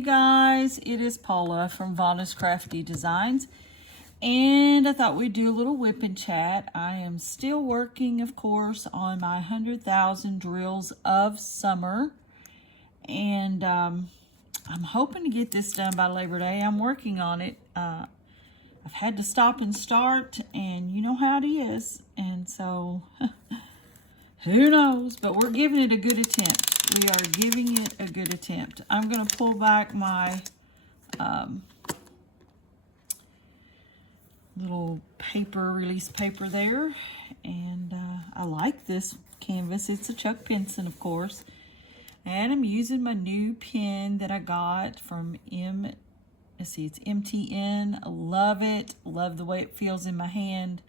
Hey guys, it is Paula from Vanna's Crafty Designs, and I thought we'd do a little whip and chat. I am still working, of course, on my 100,000 drills of summer, and I'm hoping to get this done by Labor Day. I'm working on it. I've had to stop and start, and you know how it is, and so who knows, but we're giving it a good attempt. We are giving it a good attempt. I'm going to pull back my little paper, release paper there. And I like this canvas. It's a Chuck Pinson, of course. And I'm using my new pen that I got from it's MTN. I love it. Love the way it feels in my hand.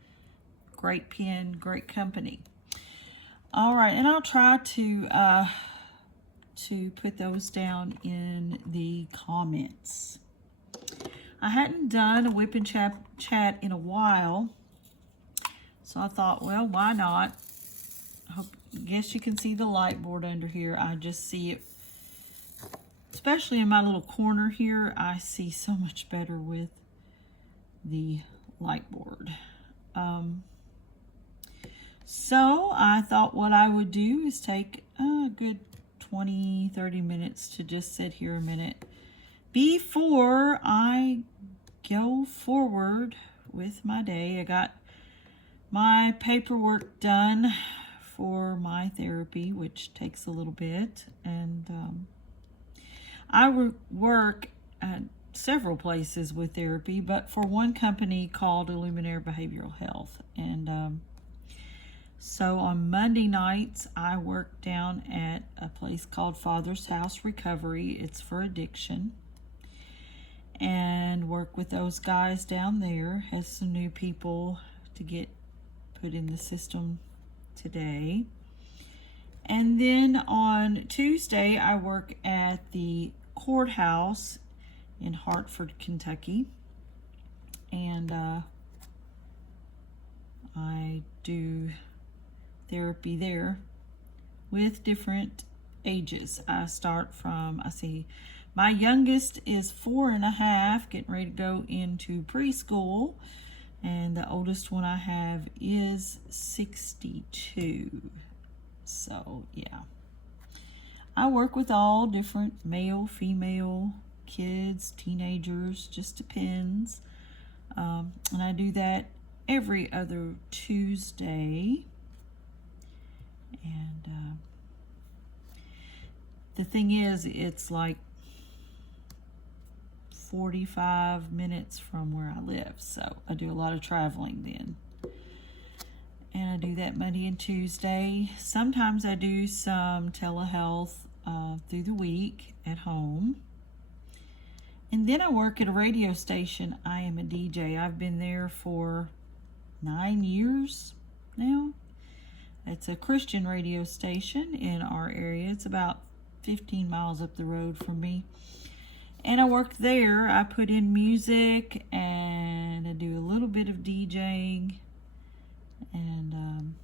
Great pen, great company. All right, and I'll try to put those down in the comments. I hadn't done a whip and chat in a while, so I thought, well, why not? I guess you can see the light board under here. I just see it, especially in my little corner here, I see so much better with the light board. So I thought what I would do is take a good 20-30 minutes to just sit here a minute before I go forward with my day. I got my paperwork done for my therapy, which takes a little bit, and I work at several places with therapy, but for one company called Illuminaire Behavioral Health, and so on Monday nights, I work down at a place called Father's House Recovery. It's for addiction. And work with those guys down there. Has some new people to get put in the system today. And then on Tuesday, I work at the courthouse in Hartford, Kentucky. And I do therapy there with different ages. I start from, my youngest is 4.5, getting ready to go into preschool, and the oldest one I have is 62. So yeah, I work with all different male, female, kids, teenagers, just depends. And I do that every other Tuesday. And the thing is, it's like 45 minutes from where I live, so I do a lot of traveling then. And I do that Monday and Tuesday. Sometimes I do some telehealth through the week at home. And then I work at a radio station. I am a DJ. I've been there for 9 years now. It's a Christian radio station in our area. It's about 15 miles up the road from me. And I work there. I put in music and I do a little bit of DJing. And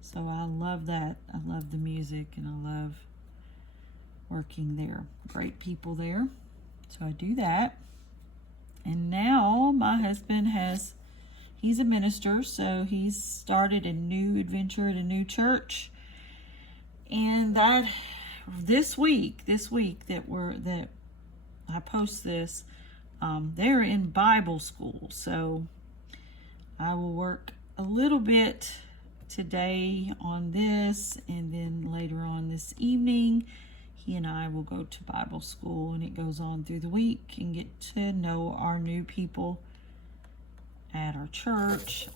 so I love that. I love the music and I love working there. Great people there. So I do that. And now my husband he's a minister, so he's started a new adventure at a new church. And that this week that I post this, they're in Bible school. So I will work a little bit today on this, and then later on this evening, he and I will go to Bible school, and it goes on through the week and get to know our new people at our church.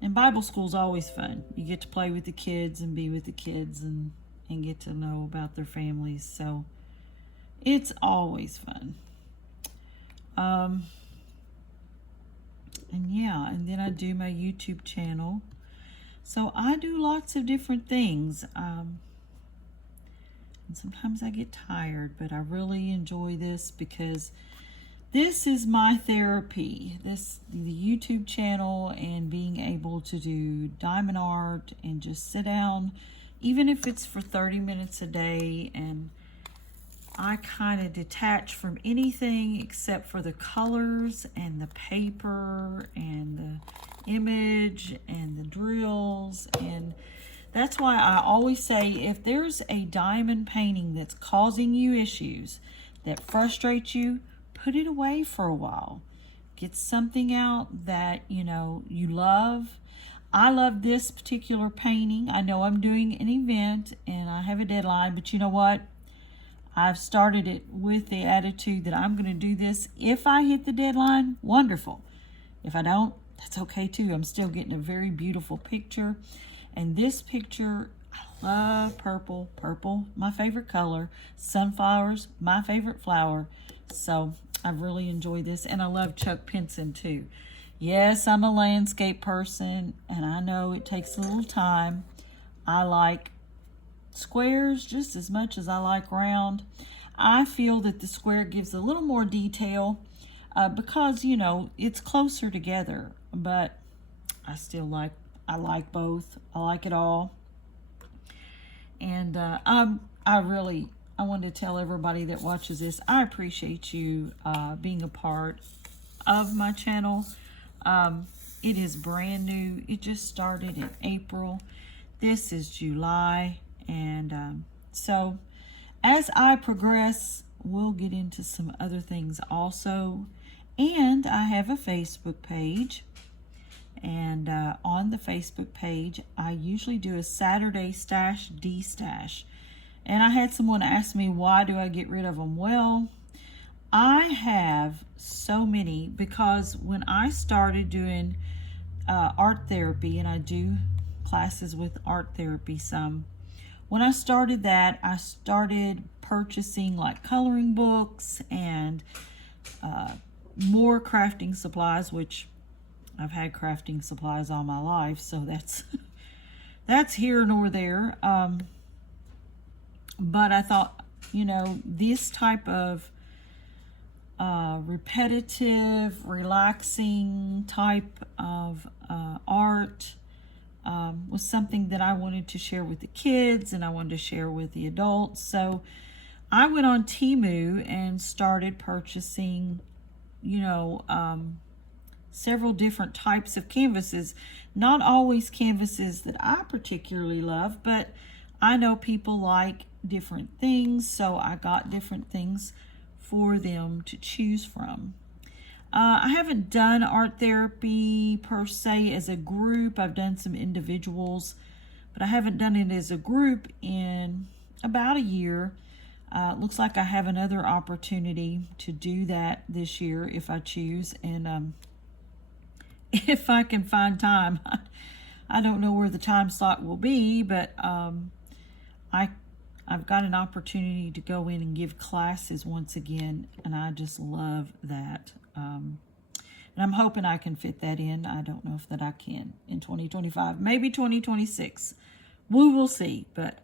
And Bible school is always fun. You get to play with the kids and be with the kids and get to know about their families. So it's always fun. And yeah, and then I do my YouTube channel. So I do lots of different things. And sometimes I get tired, but I really enjoy this because this is my therapy. The YouTube channel and being able to do diamond art and just sit down, even if it's for 30 minutes a day, and I kind of detach from anything except for the colors and the paper and the image and the drills. And that's why I always say, if there's a diamond painting that's causing you issues, that frustrates you, put it away for a while. Get something out that, you know, you love. I love this particular painting. I know I'm doing an event and I have a deadline, but you know what? I've started it with the attitude that I'm going to do this. If I hit the deadline, wonderful. If I don't, that's okay too. I'm still getting a very beautiful picture. And this picture, I love purple. Purple, my favorite color. Sunflowers, my favorite flower. So I've really enjoyed this. And I love Chuck Pinson too. Yes, I'm a landscape person, and I know it takes a little time. I like squares just as much as I like round. I feel that the square gives a little more detail because, you know, it's closer together, but I like both. I like it all. And I wanted to tell everybody that watches this, I appreciate you being a part of my channel. It is brand new. It just started in April. This is July. And so as I progress, we'll get into some other things also. And I have a Facebook page. And on the Facebook page, I usually do a Saturday stash de-stash. And I had someone ask me, why do I get rid of them? Well, I have so many because when I started doing art therapy, and I do classes with art therapy some, when I started that, I started purchasing like coloring books and more crafting supplies, which I've had crafting supplies all my life, so that's here nor there. But I thought, you know, this type of repetitive, relaxing type of art was something that I wanted to share with the kids and I wanted to share with the adults. So I went on Temu and started purchasing, you know, several different types of canvases. Not always canvases that I particularly love, but I know people like different things, so I got different things for them to choose from. I haven't done art therapy per se as a group. I've done some individuals, but I haven't done it as a group in about a year. Looks like I have another opportunity to do that this year if I choose, and if I can find time. I don't know where the time slot will be, but I've got an opportunity to go in and give classes once again, and I just love that. And I'm hoping I can fit that in. I don't know if that I can in 2025, maybe 2026. We will see. But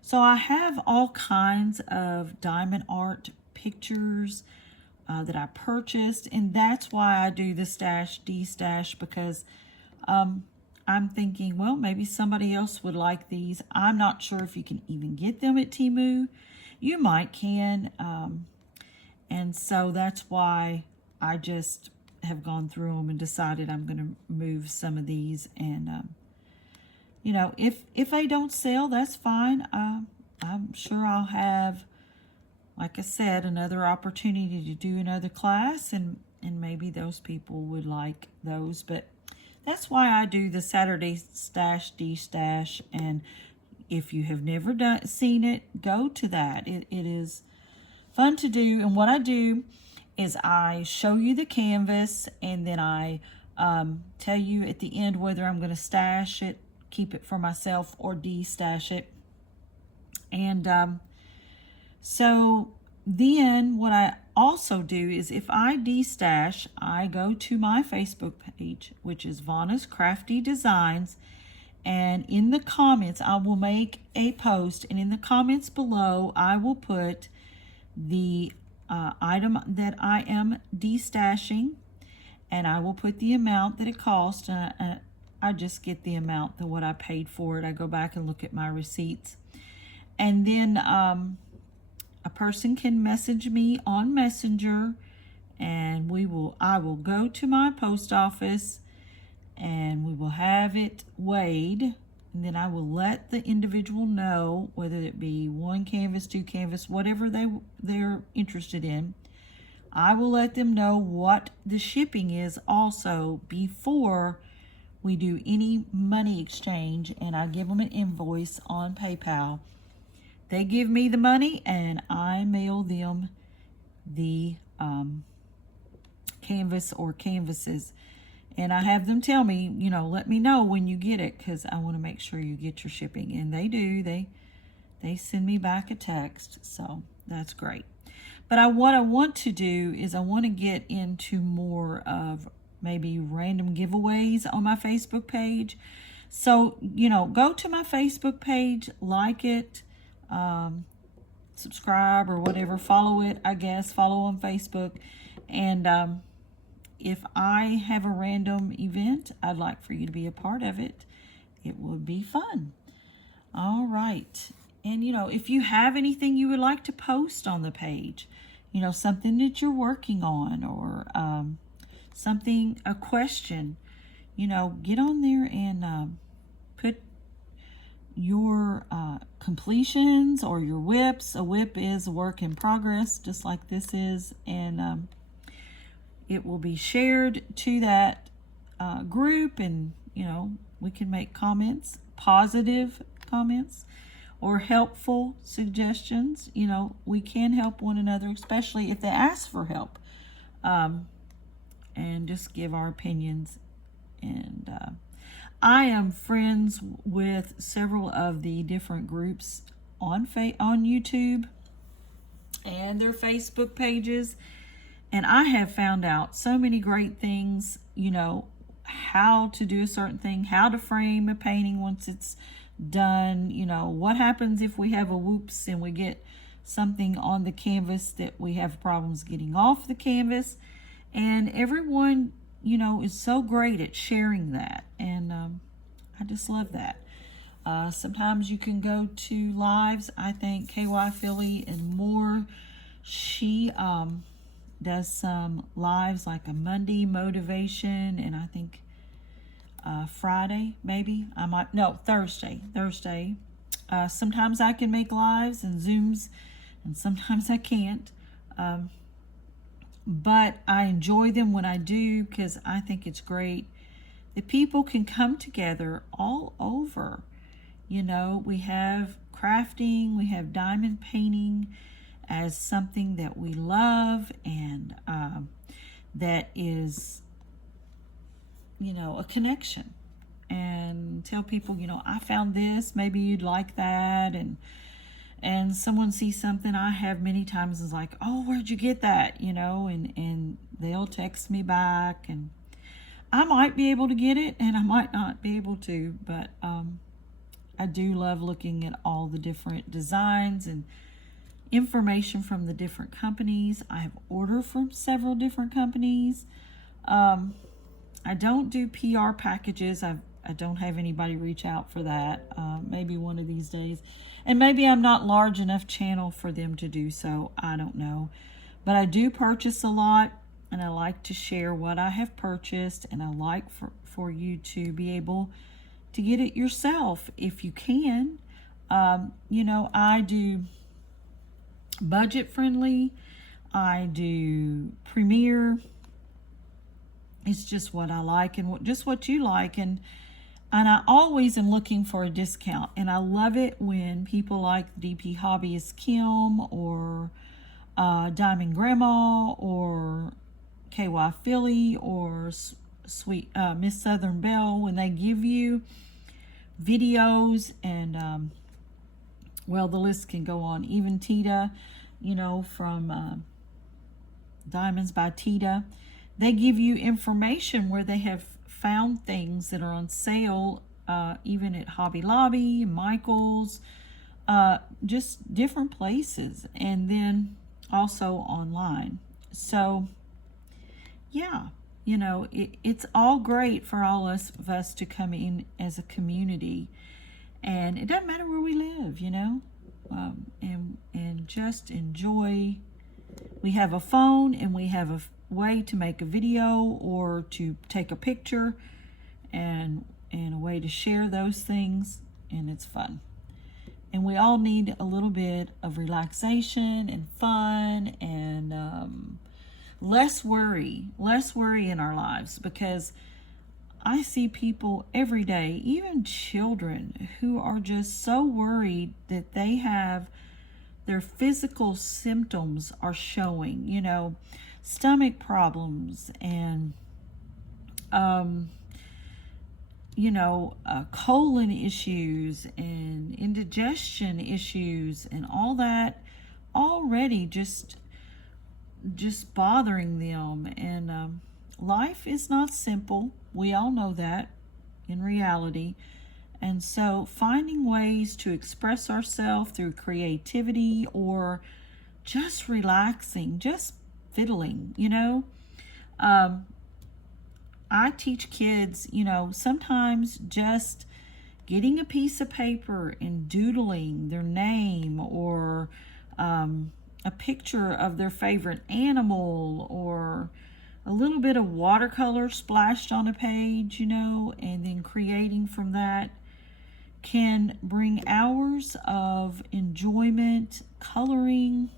so I have all kinds of diamond art pictures that I purchased, and that's why I do the stash de-stash, because I'm thinking, well, maybe somebody else would like these. I'm not sure if you can even get them at Temu. You might can. And so that's why I just have gone through them and decided I'm going to move some of these. And, you know, if they don't sell, that's fine. I'm sure I'll have, like I said, another opportunity to do another class. And maybe those people would like those. But that's why I do the Saturday stash de-stash. And if you have never seen it, go to that. It is fun to do. And what I do is I show you the canvas, and then I tell you at the end whether I'm going to stash it, keep it for myself, or de-stash it. And so then what I also do is, if I de-stash, I go to my Facebook page, which is Vanna's Crafty Designs, and in the comments I will make a post, and in the comments below I will put the item that I am de-stashing, and I will put the amount that it cost. I just get the amount that what I paid for it. I go back and look at my receipts, and then a person can message me on Messenger, and I will go to my post office and we will have it weighed, and then I will let the individual know, whether it be 1 canvas, 2 canvas, whatever they're interested in. I will let them know what the shipping is also before we do any money exchange, and I give them an invoice on PayPal. They give me the money and I mail them the canvas or canvases. And I have them tell me, let me know when you get it, because I want to make sure you get your shipping. And they do. They send me back a text, so that's great. But what I want to do is I want to get into more of maybe random giveaways on my Facebook page. So, go to my Facebook page, like it, subscribe or whatever, follow it, I guess, follow on Facebook. And if I have a random event, I'd like for you to be a part of it. It would be fun. All right. And, if you have anything you would like to post on the page, something that you're working on, or a question, get on there and put your completions or your WIPs. A WIP is a work in progress, just like this is. And it will be shared to that group, and we can make comments, positive comments or helpful suggestions. We can help one another, especially if they ask for help, and just give our opinions. And I am friends with several of the different groups on YouTube and their Facebook pages. And I have found out so many great things, how to do a certain thing, how to frame a painting once it's done, what happens if we have a whoops and we get something on the canvas that we have problems getting off the canvas. And everyone, is so great at sharing that. And I just love that. Sometimes you can go to lives. I think KY Philly and more, she does some lives, like a Monday motivation, and I think Friday, maybe. Thursday. Sometimes I can make lives and Zooms, and sometimes I can't. But I enjoy them when I do, because I think it's great that people can come together all over. We have crafting, we have diamond painting as something that we love, and that is, a connection. And tell people, I found this, maybe you'd like that. And someone sees something I have many times, is like, oh, where'd you get that? And they'll text me back, and I might be able to get it and I might not be able to, but I do love looking at all the different designs and information from the different companies. I have ordered from several different companies. I don't do PR packages. I don't have anybody reach out for that. Maybe one of these days. And maybe I'm not large enough channel for them to do so. I don't know. But I do purchase a lot, and I like to share what I have purchased, and I like for you to be able to get it yourself if you can. I do budget friendly. I do Premiere. It's just what I like, and just what you like. And I always am looking for a discount. And I love it when people like DP Hobbyist Kim, or Diamond Grandma, or KY Philly, or Sweet Miss Southern Belle, when they give you videos. And the list can go on. Even Tita, from Diamonds by Tita, they give you information where they have found things that are on sale, even at Hobby Lobby, Michael's, just different places, and then also online. So yeah, it's all great for all of us to come in as a community, and it doesn't matter where we live. and just enjoy. We have a phone and we have a way to make a video or to take a picture, and a way to share those things, and it's fun. And we all need a little bit of relaxation and fun, and less worry in our lives, because I see people every day, even children, who are just so worried that they have their physical symptoms are showing, stomach problems and, colon issues and indigestion issues and all that already just bothering them. And life is not simple. We all know that in reality. And so finding ways to express ourselves through creativity or just relaxing, just fiddling, I teach kids, sometimes just getting a piece of paper and doodling their name, or a picture of their favorite animal, or a little bit of watercolor splashed on a page, and then creating from that, can bring hours of enjoyment. Coloring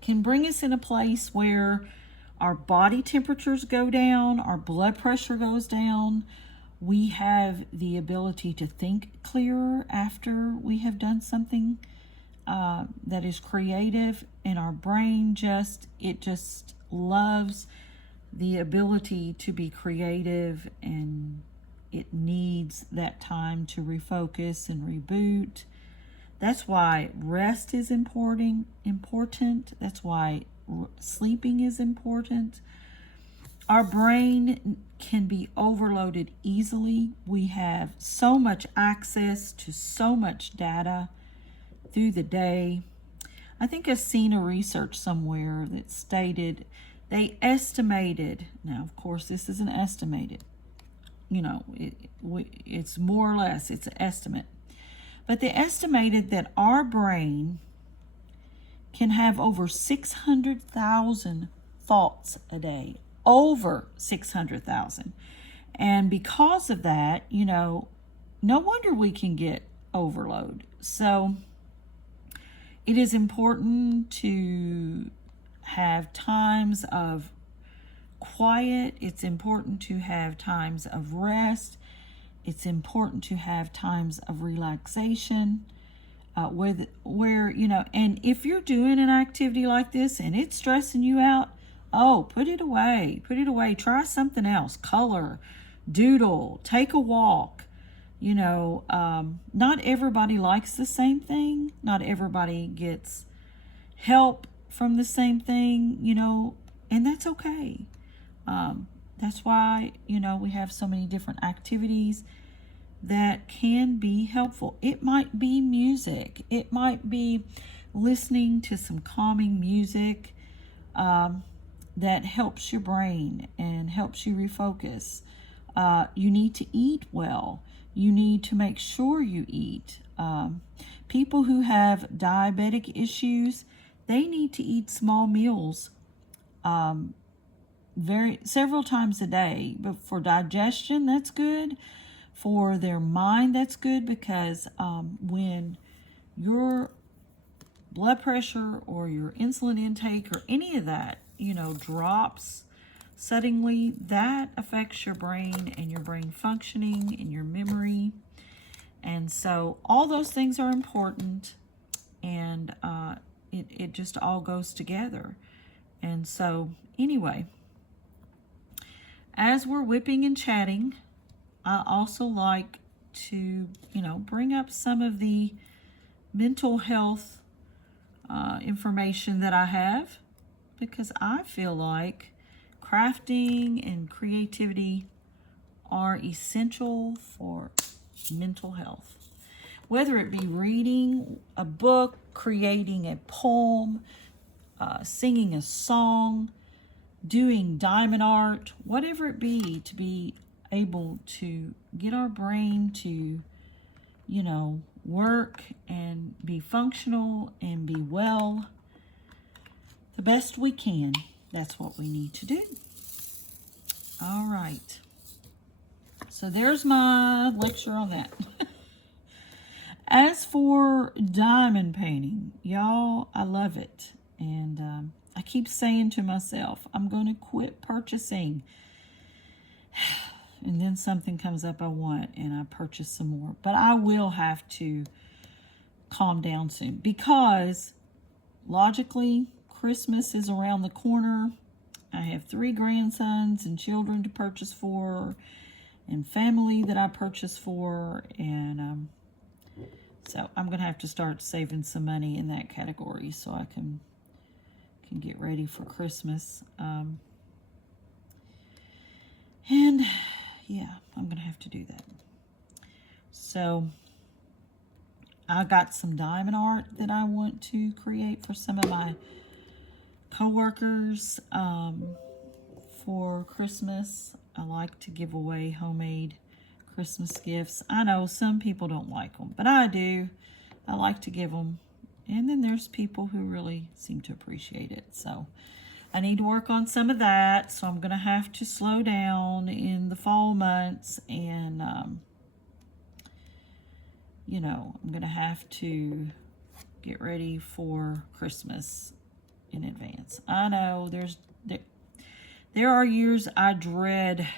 can bring us in a place where our body temperatures go down, our blood pressure goes down. We have the ability to think clearer after we have done something that is creative, and our brain just loves the ability to be creative, and it needs that time to refocus and reboot. That's why rest is important. That's why sleeping is important. Our brain can be overloaded easily. We have so much access to so much data through the day. I think I've seen a research somewhere that stated they estimated, now of course this isn't estimated, it's more or less, it's an estimate, but they estimated that our brain can have over 600,000 thoughts a day, over 600,000. And because of that, no wonder we can get overload. So it is important to have times of quiet. It's important to have times of rest. It's important to have times of relaxation. Where and if you're doing an activity like this and it's stressing you out, put it away. Try something else. Color, doodle, take a walk. Not everybody likes the same thing. Not everybody gets help from the same thing, and that's okay. That's why, we have so many different activities that can be helpful. It might be music. It might be listening to some calming music that helps your brain and helps you refocus. You need to eat well. You need to make sure you eat. People who have diabetic issues, they need to eat small meals several times a day. But for digestion, that's good. For their mind, that's good, because when your blood pressure or your insulin intake or any of that, drops suddenly, that affects your brain and your brain functioning and your memory. And so all those things are important, and it just all goes together. And so anyway, as we're whipping and chatting, I also like to, bring up some of the mental health information that I have, because I feel like crafting and creativity are essential for mental health. Whether it be reading a book, creating a poem, singing a song, doing diamond art, whatever it be, to be able to get our brain to you know, work and be functional and be well the best we can. That's what we need to do. All right. So there's my lecture on that. As for diamond painting, y'all, I love it. And I keep saying to myself, I'm going to quit purchasing. And then something comes up I want and I purchase some more. But I will have to calm down soon because logically, Christmas is around the corner. I have 3 grandsons and children to purchase for and family that I purchase for. And so I'm going to have to start saving some money in that category so I can get ready for Christmas. And yeah, I'm going to have to do that. So I got some diamond art that I want to create for some of my coworkers for Christmas. I like to give away homemade Christmas gifts. I know some people don't like them, but I do. I like to give them. And then there's people who really seem to appreciate it. So I need to work on some of that. So I'm going to have to slow down in the fall months. And, you know, I'm going to have to get ready for Christmas in advance. I know there are years I dread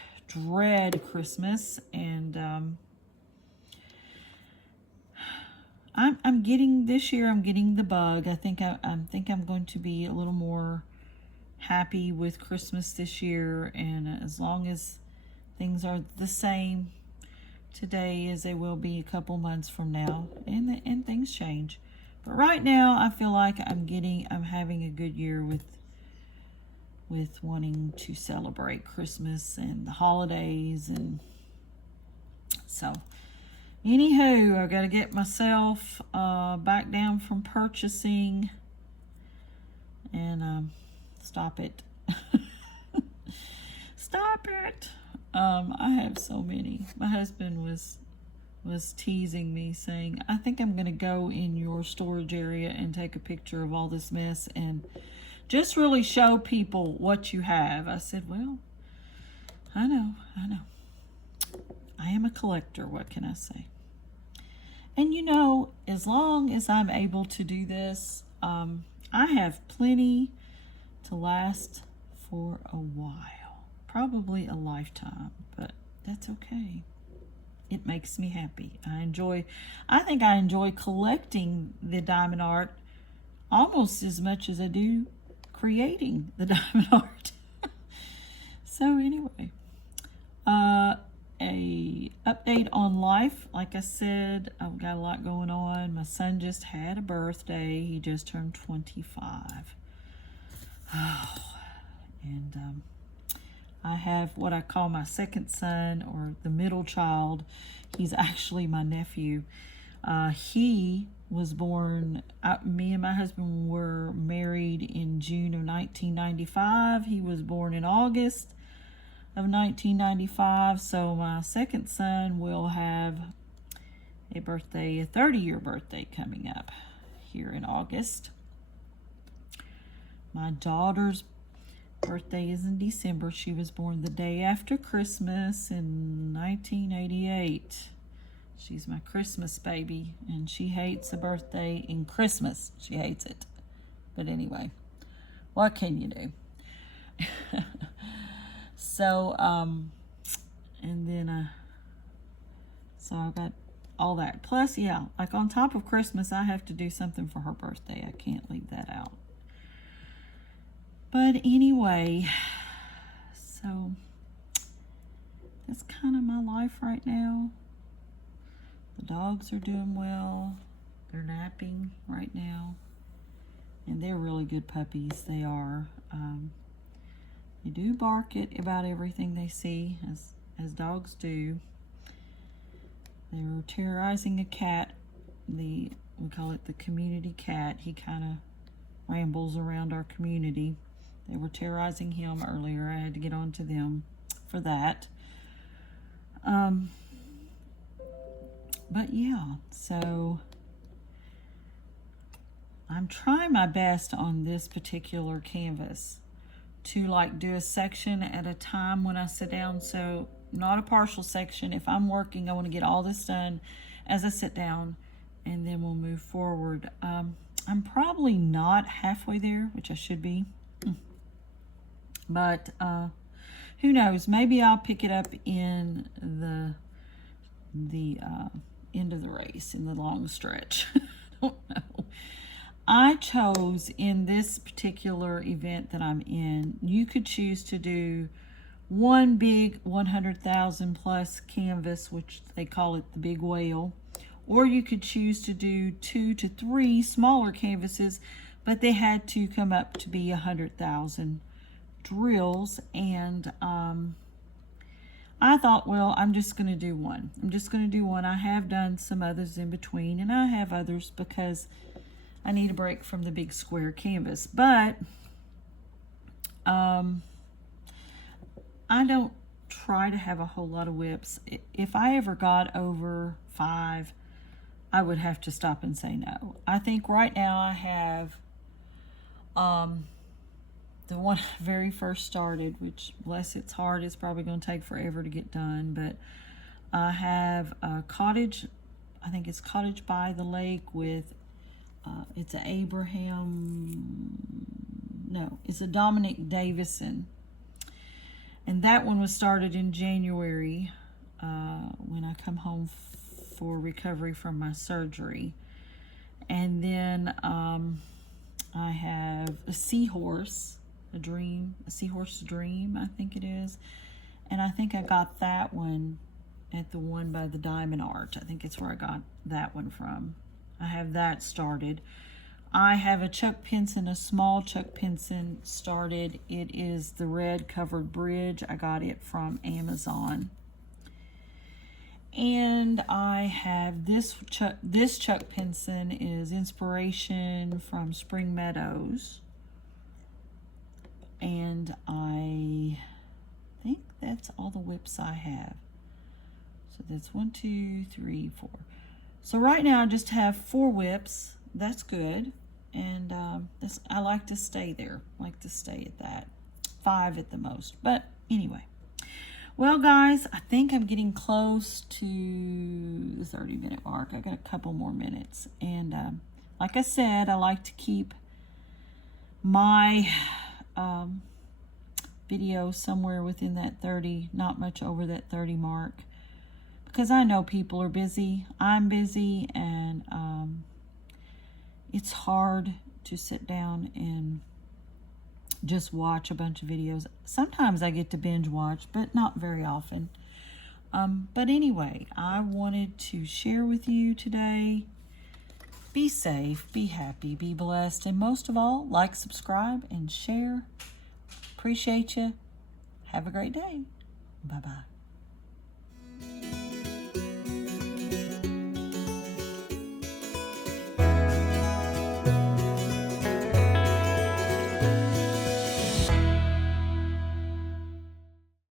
Christmas, and I'm getting this year. I'm getting the bug. I think I'm going to be a little more happy with Christmas this year, and as long as things are the same today as they will be a couple months from now, and things change. But right now, I feel like I'm having a good year with wanting to celebrate Christmas and the holidays. And so anywho, I got to get myself back down from purchasing and stop it. Stop it. I have so many. My husband was teasing me saying, I think I'm going to go in your storage area and take a picture of all this mess and just really show people what you have. I said, well, I know. I am a collector. What can I say? And you know, as long as I'm able to do this, I have plenty to last for a while. Probably a lifetime, but that's okay. It makes me happy. I think I enjoy collecting the diamond art almost as much as I do creating the diamond art. So anyway, a update on life. Like I said, I've got a lot going on. My son just had a birthday. He just turned 25. And I have what I call my second son, or the middle child. He's actually my nephew. He was born, me and my husband were married in June of 1995. He was born in August of 1995. So my second son will have a 30-year birthday coming up here in August. My daughter's birthday is in December. She was born the day after Christmas in 1988. She's my Christmas baby, and she hates a birthday in Christmas. She hates it. But anyway, what can you do? So, and then, so I got all that. Plus, yeah, like on top of Christmas, I have to do something for her birthday. I can't leave that out. But anyway, so that's kind of my life right now. The dogs are doing well. They're napping right now. And they're really good puppies. They are. They do bark at about everything they see, as dogs do. They were terrorizing a cat. We call it the community cat. He kind of rambles around our community. They were terrorizing him earlier. I had to get on to them for that. But yeah, so I'm trying my best on this particular canvas to like do a section at a time when I sit down. So not a partial section. If I'm working, I want to get all this done as I sit down, and then we'll move forward. I'm probably not halfway there, which I should be. But who knows? Maybe I'll pick it up in the end of the race, in the long stretch. I don't know. I chose in this particular event that I'm in, you could choose to do one big 100,000 plus canvas, which they call it the big whale, or you could choose to do 2 to 3 smaller canvases, but they had to come up to be 100,000 drills. And I thought, well, I'm just going to do one. I'm just going to do one. I have done some others in between, and I have others because I need a break from the big square canvas. But I don't try to have a whole lot of WIPs. If I ever got over 5, I would have to stop and say no. I think right now I have the one I very first started, which, bless its heart, is probably going to take forever to get done. But I have a cottage, I think it's Cottage by the Lake with, it's a it's a Dominic Davison. And that one was started in January when I come home for recovery from my surgery. And then I have a seahorse, a seahorse dream, I think it is. And I think I got that one at the one by the Diamond Art. I think it's where I got that one from. I have that started. I have a Chuck Pinson, a small Chuck Pinson started. It is the red covered bridge. I got it from Amazon. And I have this Chuck Pinson is inspiration from Spring Meadows. And I think that's all the WIPs I have. So that's 1, 2, 3, 4. So right now I just have 4 WIPs. That's good. And I like to stay there. I like to stay at that. 5 at the most. But anyway. Well, guys, I think I'm getting close to the 30-minute mark. I got a couple more minutes. And like I said, I like to keep my video somewhere within that 30, not much over that 30 mark. Because I know people are busy. I'm busy, and it's hard to sit down and just watch a bunch of videos. Sometimes I get to binge watch, but not very often. But anyway, I wanted to share with you today. Be safe, be happy, be blessed, and most of all, like, subscribe, and share. Appreciate you. Have a great day. Bye-bye.